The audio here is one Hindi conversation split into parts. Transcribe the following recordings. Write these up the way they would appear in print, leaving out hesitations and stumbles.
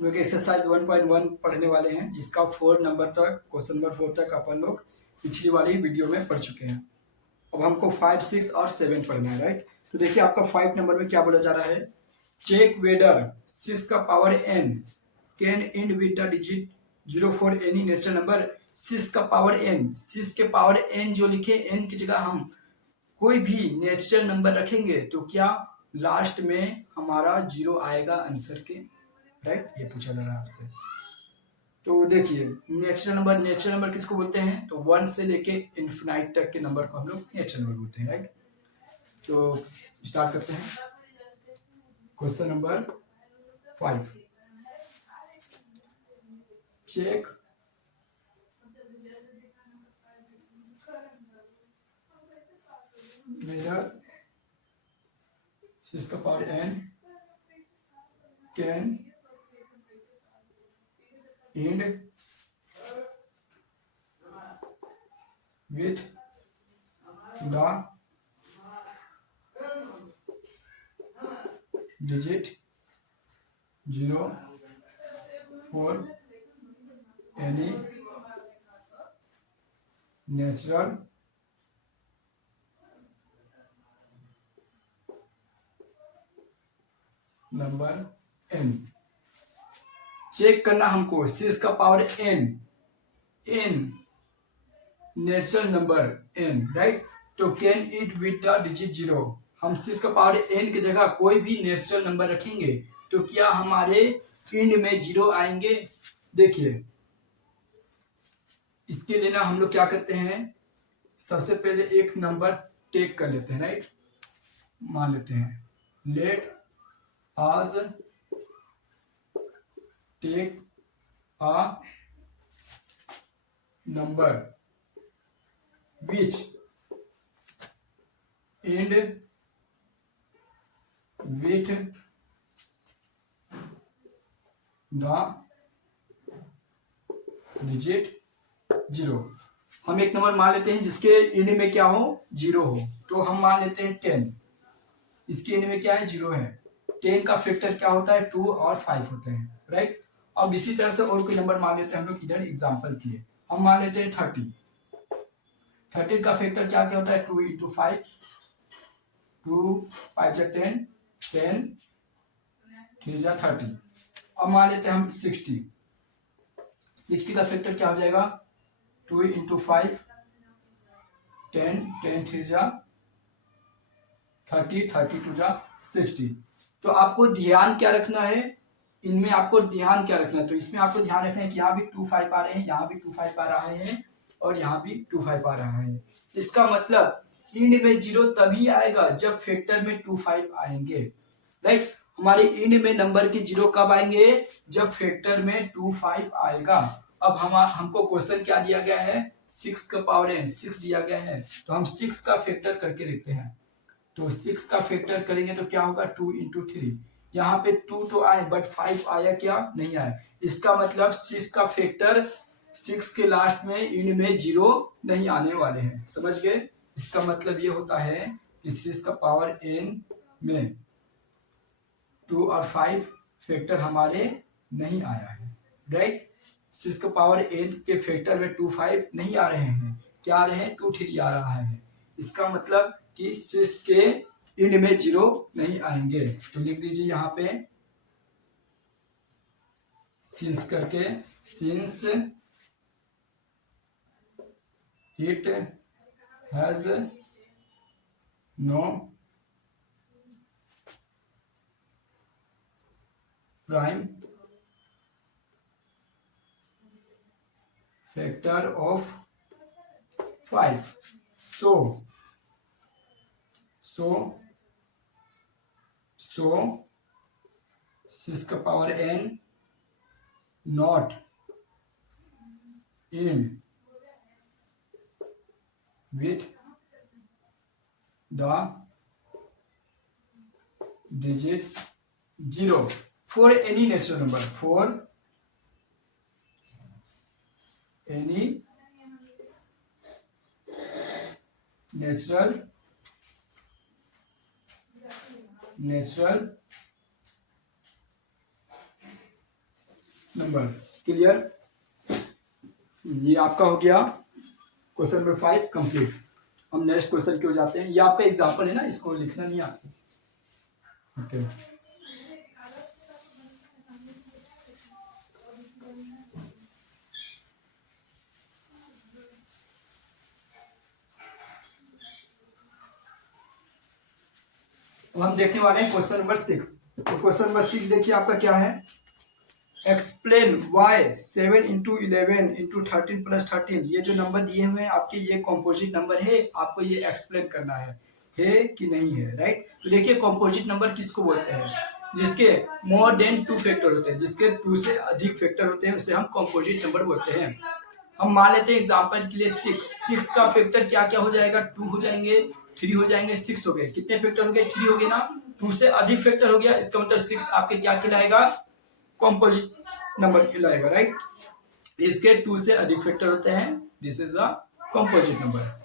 हम लोग एक्सरसाइज 1.1 पढ़ने वाले हैं, जिसका 4 नंबर तक, क्वेश्चन नंबर 4 तक अपन लोग पिछली वाली वीडियो में पढ़ चुके हैं। अब हमको 5, 6 और 7 पढ़ना है, राइट। तो देखिए आपका 5 नंबर में क्या बोला जा रहा है, चेक वेदर 6 का power n can and with the digit 0 for any natural number. 6 का पावर n, 6 के पावर n जो लिखे, n की जगह हम कोई भी नेचुरल नंबर रखेंगे तो क्या लास्ट में हमारा 0 आएगा आंसर के, राइट। ये पूछा जा रहा है आपसे। तो देखिए नेचुरल नंबर किसको बोलते हैं, तो 1 से लेके इन्फिनाइट तक के नंबर को हम लोग नेचुरल नंबर बोलते हैं, राइट। तो स्टार्ट करते हैं क्वेश्चन नंबर 5। चेक मेरा 6 का power n can end with the digit 0 for any natural number n। Check करना हमको 6 का power n natural number n, right. तो can it with the digit 0, हम 6 का पावर n की जगह कोई भी नेचुरल नंबर रखेंगे तो क्या हमारे इंड में 0 आएंगे। देखिए इसके लिए ना हम लोग क्या करते हैं, सबसे पहले एक नंबर टेक कर लेते हैं, राइट। मान लेते हैं let us take a number which end with the digit 0। हम एक नंबर मान लेते हैं जिसके एंड में क्या हो, 0 हो। तो हम मान लेते हैं 10, इसके एंड में क्या है, 0 है। 10 का फैक्टर क्या होता है, 2 और 5 होते हैं, राइट। अब इसी तरह से और कोई नंबर मान लेते हैं हम लोग, इधर एग्जांपल के लिए हम मान लेते हैं 30। 30 का फैक्टर क्या क्या होता है, 2 इंटू 5, 2 5 जा 10, 10 3 जा 30। अब मान लेते हैं हम 60। 60 का फैक्टर क्या हो जाएगा, 2 इंटू 5, 10 10 3 जा 30, 32 जा 60। तो आपको ध्यान क्या रखना है, इनमें आपको ध्यान क्या रखना है, तो इसमें आपको ध्यान रखना है कि यहाँ भी 2 5 आ रहे हैं, यहाँ भी 2 5 आ रहा है और यहाँ भी 2 5 आ रहा है। इसका मतलब इंड में 0 तभी आएगा जब फैक्टर में 2 5 आएंगे, राइट। हमारे इंड में नंबर के 0 कब आएंगे, जब फैक्टर में 2 5 आएगा। अब हमको क्वेश्चन क्या दिया गया है, 6 का पावर n 6 दिया गया है, तो हम 6 का फैक्टर करके देखते हैं। तो 6 का फैक्टर करेंगे तो क्या होगा, 2 इंटू 3। यहाँ पे 2 तो आए बट 5 आया क्या, नहीं आया। इसका मतलब 6 का फैक्टर 6 के लास्ट में इंड में 0 नहीं आने वाले हैं, समझ गए। इसका मतलब ये होता है कि 6 का पावर n में 2 और 5 फैक्टर हमारे नहीं आया है, राइट। 6 का पावर n के फैक्टर में 2 5 नहीं आ रहे हैं, क्या आ रहे हैं, 2 3 आ रहा है। इसका मतलब कि 6 के इंड में 0 नहीं आएंगे। तो लिख दीजिए यहाँ पे सिंस करके, since it has no prime factor of 5, so 6 का power n not in with the digit 0 for any natural number, for any natural number. Clear? ये आपका हो गया क्वेश्चन नंबर 5 कंप्लीट। हम नेक्स्ट क्वेश्चन की ओर जाते हैं। ये आपका एग्जांपल है ना, इसको लिखना नहीं आता। ओके, तो हम देखने वाले हैं क्वेश्चन नंबर 6। तो क्वेश्चन नंबर 6 देखिए आपका क्या है। Explain why 7 into 11 into 13 plus 13, ये जो नंबर दिए हुए हैं आपके, ये कॉम्पोजिट नंबर है। आपको ये एक्सप्लेन करना है कि नहीं है, राइट। तो देखिए कॉम्पोजिट नंबर किसको बोलते हैं, जिसके मोर देन 2 फैक्टर होते हैं, जिसके 2 से अधिक फैक्टर होते हैं, उसे हम कॉम्पोजिट नंबर बोलते हैं। हम मान लेते हैं एग्जांपल के लिए 6 का फैक्टर क्या क्या हो जाएगा, 2 हो जाएंगे, 3 हो जाएंगे, 6 हो गए। कितने फैक्टर हो गए, 3 हो गए ना। 2 से अधिक फैक्टर हो गया, इसका मतलब 6 आपके क्या कहलाएगा, कॉम्पोजिट नंबर कहलाएगा, राइट। इसके 2 से अधिक फैक्टर होते हैं, this is a composite number.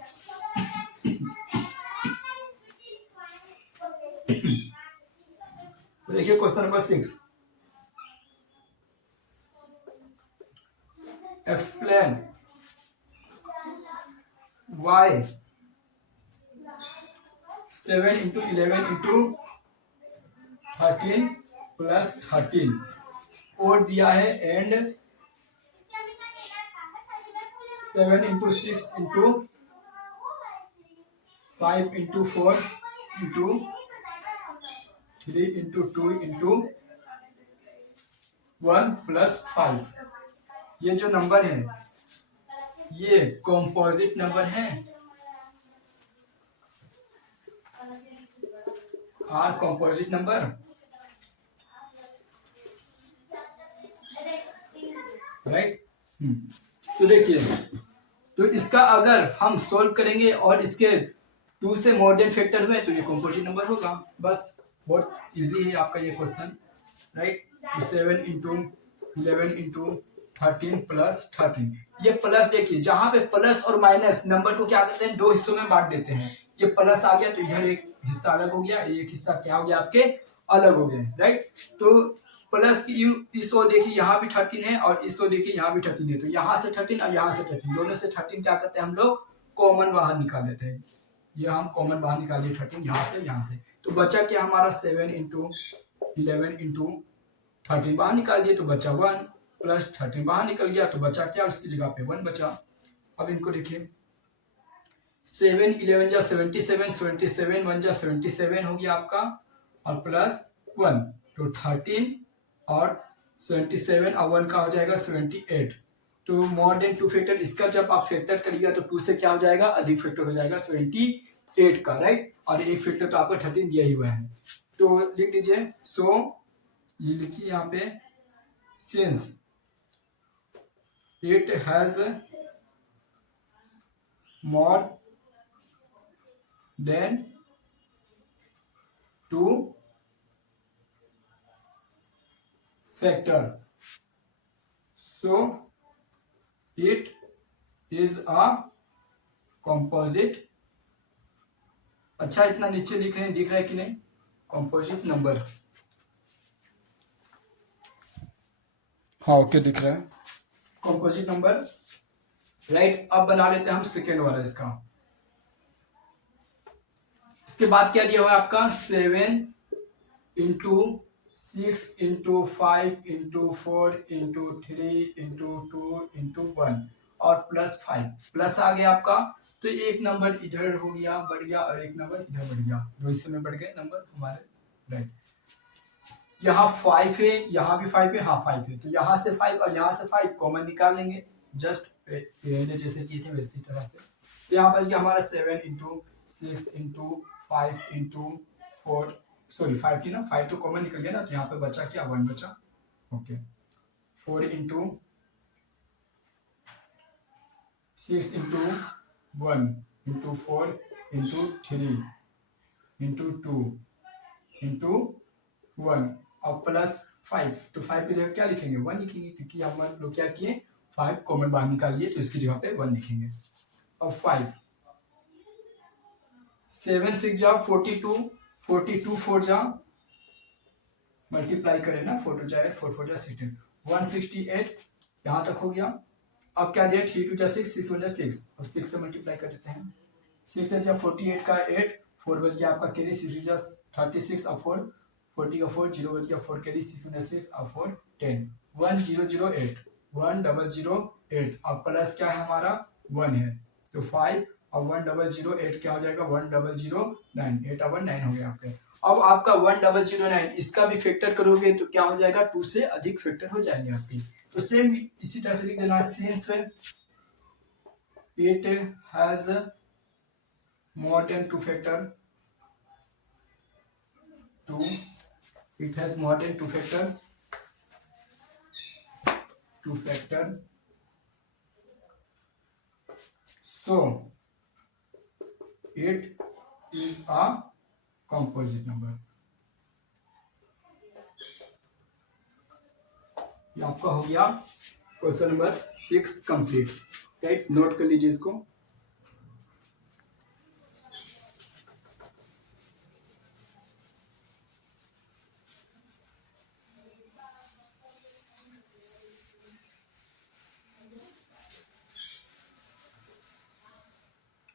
देखिए question number 6, explain why 7 into 11 into 13 plus 13 और दिया है, and 7 into 6 into 5 into 4 into 3 into 2 into 1 plus 5। ये जो नंबर है ये कॉम्पोजिट नंबर है, आर कॉम्पोजिट नंबर, राइट। तो देखिए, तो इसका अगर हम सोल्व करेंगे और इसके 2 से मोर देन फैक्टर हुए तो ये कॉम्पोजिट नंबर होगा। बस बहुत इजी है आपका ये question, right. 7 into 11 into 13 plus 13, ये प्लस देखिए, जहां पे प्लस और माइनस नंबर को क्या करते हैं, 2 हिस्सों में बांट देते हैं। ये प्लस आ गया तो इधर एक हिस्सा अलग हो गया, एक हिस्सा क्या हो गया आपके, अलग हो गए, राइट। तो प्लस की इस ओर देखिए यहाँ भी 13 है और इस ओर देखिए यहाँ भी 13 है, तो यहाँ से 13 और यहाँ से 13, दोनों से 13 क्या करते हैं हम लोग, कॉमन बाहर निकाल देते हैं। ये हम कॉमन बाहर निकालिए 13 यहाँ से, तो बचा क्या हमारा 7 इंटू 11 इंटू 13 बाहर निकाल दिए तो बचा 1 प्लस 13 बाहर निकल गया तो बचा क्या, उसकी जगह पे 1 बचा। अब इनको देखिए, 7 11 जा 77, 77 1 जा 77 हो गया आपका, और प्लस 1 तो 13 और 77 और 1 का हो जाएगा 78। तो मोर देन 2 फैक्टर, इसका जब आप फैक्टर करिएगा तो 2 से क्या हो जाएगा, अधिक फैक्टर हो जाएगा 78 का, राइट। और एक फैक्टर तो आपका 13 दिया ही हुआ है, तो लिख लीजिए। सो ये लिखिए यहाँ पे, since it has more than 2 factor, so it is a composite। अच्छा, इतना नीचे लिख रहे हैं, दिख रहा है कि नहीं, composite नंबर। हाँ ओके, दिख रहा है composite नंबर, राइट। अब बना लेते हैं हम सेकेंड वाला इसका। इसके बाद क्या दिया हुआ है आपका, 7 into 6 into 5 into 4 into 3 into 2 into 1 और प्लस 5, प्लस आ गया आपका। तो एक नंबर इधर हो गया, बढ़ गया, और एक नंबर इधर बढ़ गया, दो हिस्से में बढ़ गए नंबर हमारे, राइट। यहाँ 5 है, यहाँ भी 5 है, हाँ 5 है, तो यहाँ से 5 और यहाँ से 5 कॉमन निकाल लेंगे, जस्ट पहले जैसे किए थे वैसी तरह से। तो यहाँ बच गया हमारा 7 इंटू 6 इंटू 5 इंटू 4, सॉरी 5 की ना, 5 तो कॉमन निकल गया ना, तो यहाँ पे बचा क्या, 1 बचा, okay. 4 into 6 into 1 into 4 into 3 into 2 into 1 और प्लस 5, तो 5 की जगह क्या लिखेंगे, 1 लिखेंगे, क्योंकि हम लोग क्या किए, 5 कॉमन बाहर निकाल लिए तो इसकी जगह पे 1 लिखेंगे। और 5 7 6 जा 42, 42 4 जा मल्टीप्लाई करें ना, 4 2 जा 8, 4 4 जा 16, 168 यहाँ तक हो गया। अब क्या दिया 3 2 6 6 1 6, और 6 से मल्टीप्लाई कर देते हैं। 6 से जब 48 का 8, 4 बच गया आपका कैरी, 6 36, अब 4 40 का 4, 0 बच गया 4 कैरी, 6 6, अब 4 10, 1008 1008। अब प्लस क्या है हमारा 1 है तो 5, अब 1008 क्या हो जाएगा 1009, 8 अब 9 हो गया आपके। अब आपका 1009 इसका भी फैक्टर करोगे तो क्या हो जाएगा 2 से अधिक फैक्टर हो जाएंगे आपकी। तो सेम इसी तरह से लिख देना, since it has more than 2 factor, 2 it has more than 2 factor, 2 factor, so it is a composite number। ये आपका हो गया question number 6 complete, right. Note कर लीजिए इसको।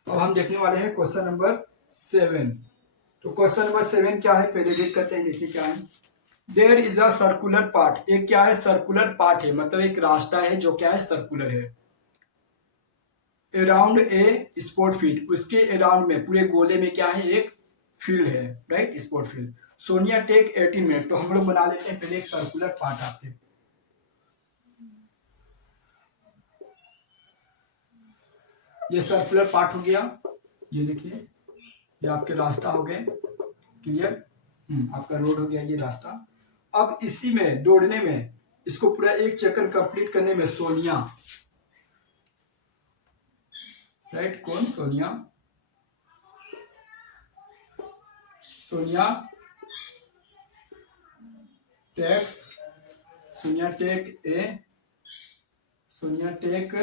अब हम देखने वाले हैं क्वेश्चन नंबर 7। तो क्वेश्चन नंबर 7 क्या है पहले देख करते हैं, देखिए क्या है। There is a circular part, एक क्या है सर्कुलर पार्ट है, मतलब एक रास्ता है जो क्या है सर्कुलर है। अराउंड ए स्पोर्ट फील्ड, उसके अराउंड में पूरे गोले में क्या है एक फील्ड है, right, sport field. Sonia take 18 minute, तो हम लोग बना लेते हैं पहले एक सर्कुलर पार्ट आपके। ये सर्कुलर पार्ट हो गया, ये देखिए ये आपके रास्ता हो गए, क्लियर। आपका रोड हो गया ये रास्ता। अब इसी में दौड़ने में, इसको पूरा एक चक्कर कंप्लीट करने में सोनिया, राइट, कौन Sonia, Sonia takes, Sonia take a, Sonia take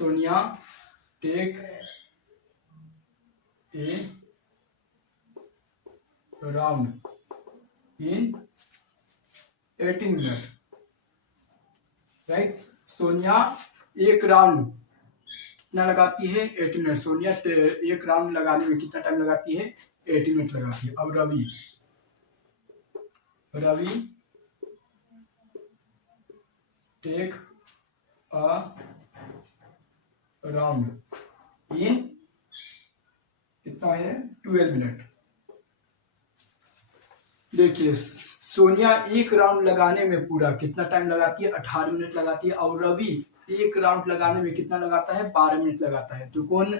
Sonia take a round in 18 minute, right. Sonia एक राउंड कितना लगाती है 18 मिनट, सोनिया एक राउंड लगाने में कितना टाइम लगाती है 18 मिनट लगाती है। अब Ravi take a round in कितना है 12 मिनट। देखिए सोनिया एक राउंड लगाने में पूरा कितना टाइम लगाती है 18 मिनट लगाती है, और रवि एक राउंड लगाने में कितना लगाता है 12 मिनट लगाता है। तो कौन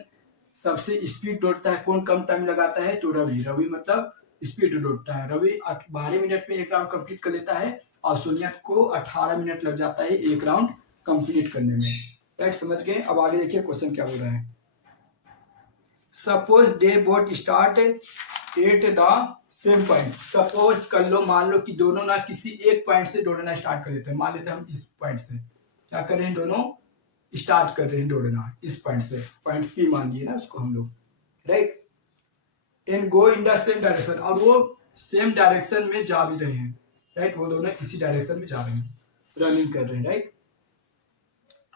सबसे स्पीड दौड़ता है, कौन कम टाइम लगाता है, तो रवि। रवि मतलब स्पीड दौड़ता है, रवि 12 मिनट में एक राउंड कंप्लीट कर लेता है, और सोनिया को 18 मिनट लग जाता है एक राउंड कंप्लीट करने में, राइट। समझ गए। अब आगे देखिए क्वेश्चन क्या बोल रहा है। Suppose they both start at the same point, suppose कर लो, मान लो कि दोनों ना किसी एक पॉइंट से दौड़ना स्टार्ट कर लेते हैं। मान लेते हैं हम इस पॉइंट से क्या कर रहे हैं, दोनों स्टार्ट कर रहे हैं दौड़ना इस पॉइंट से, पॉइंट पी मान लिए ना उसको हम लोग, right. And go in the same direction, और वो सेम डायरेक्शन में जा भी रहे हैं, राइट, वो दोनों इसी डायरेक्शन में जा रहे हैं, रनिंग कर रहे हैं, right.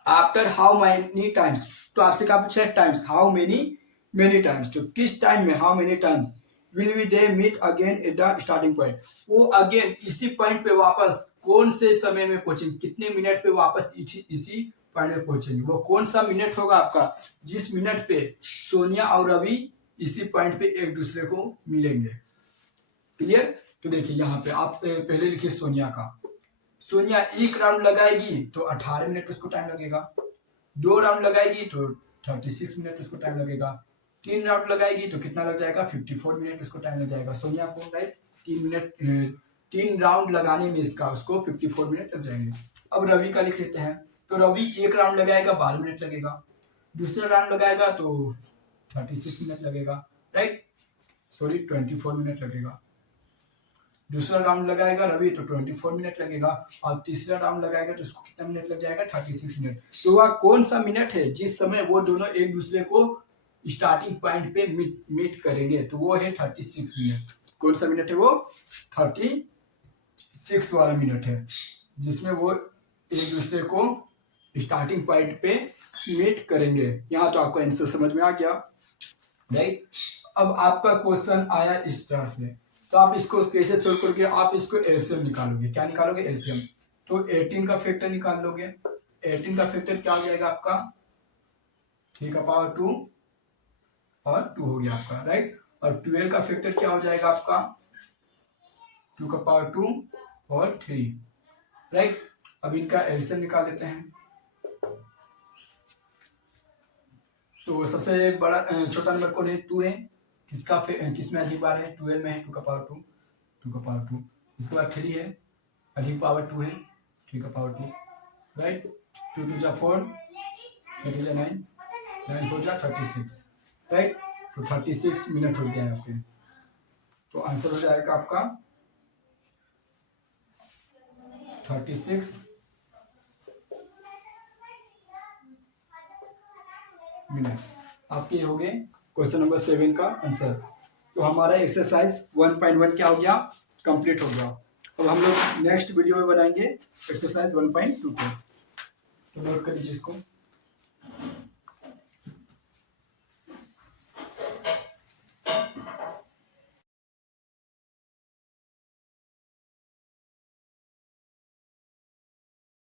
After how many times, तो आपसे क्या पूछा है टाइम्स, हाउ मेनी टाइम्स, तो किस टाइम में, how many times will we they meet again at the starting point, वो अगेन इसी पॉइंट पे वापस कौन से समय में पहुंचेंगे, कितने मिनट पे वापस इसी पॉइंट में पहुंचेंगे। वो कौन सा मिनट होगा आपका, जिस मिनट पे सोनिया और रवि इसी पॉइंट पे एक दूसरे को मिलेंगे, क्लियर। तो देखिए यहाँ पे आप पहले लिखिए सोनिया का, सोनिया एक राउंड लगाएगी तो 18 मिनट उसको टाइम लगेगा, 2 राउंड लगाएगी तो 36 मिनट उसको टाइम लगेगा, 3 राउंड लगाएगी तो कितना लग जाएगा 54 मिनट उसको टाइम लग जाएगा सोनिया को, राइट। 3 राउंड लगाने में इसका उसको 54 मिनट लग जाएंगे। अब रवि का लिख लेते हैं, तो रवि एक राउंड लगाएगा 12 मिनट लगेगा, दूसरा राउंड लगाएगा तो 36 मिनट लगेगा, राइट, सॉरी 24 मिनट लगेगा। दूसरा राउंड लगाएगा रवि तो 24 मिनट लगेगा, और तीसरा राउंड लगाएगा तो उसको कितना मिनट लग जाएगा 36 मिनट। तो वह कौन सा मिनट है जिस समय वो दोनों एक दूसरे को स्टार्टिंग पॉइंट पे मीट करेंगे, तो वो है 36 मिनट, कौन सा मिनट है वो 36 वाला मिनट है, जिसमें वो एक दूसरे को स्टार्टिंग पॉइंट पे मीट करेंगे। यहाँ तो आपका आंसर समझ में आ गया, राइट। अब आपका क्वेश्चन आया इस तरह से, तो आप इसको कैसे सोल्व करोगे? आप इसको एलसीएम निकालोगे। क्या निकालोगे? एलसीएम। तो 18 का फैक्टर निकाल लोगे। 18 का फैक्टर क्या हो जाएगा आपका? 3 का पावर 2 और 2 हो गया आपका, राइट। और 12 का फैक्टर क्या हो जाएगा आपका? 2 का पावर 2 और 3, राइट। अब इनका एलसीएम निकाल लेते हैं। तो सबसे बड़ा छोटा नंबर कौन है? 2 है। किसमें अधिक बार है? 12 में है, 2 का पावर 2, 2 का पावर 2। इसके बाद 3 है, अधिक पावर 2 है, 3 का पावर 2, राइट। 2 2 जा 4, 3 जा 9, 9 4 जा 36, राइट। तो 36 मिनट हो गया है आपके। तो आंसर हो जाएगा आपका 36 मिनट। आपके हो गए क्वेश्चन नंबर 7 का आंसर। तो हमारा एक्सरसाइज 1.1 क्या हो गया? कंप्लीट हो गया। अब हम लोग नेक्स्ट वीडियो में बनाएंगे एक्सरसाइज 1.2 को। तो नोट कर लीजिए इसको।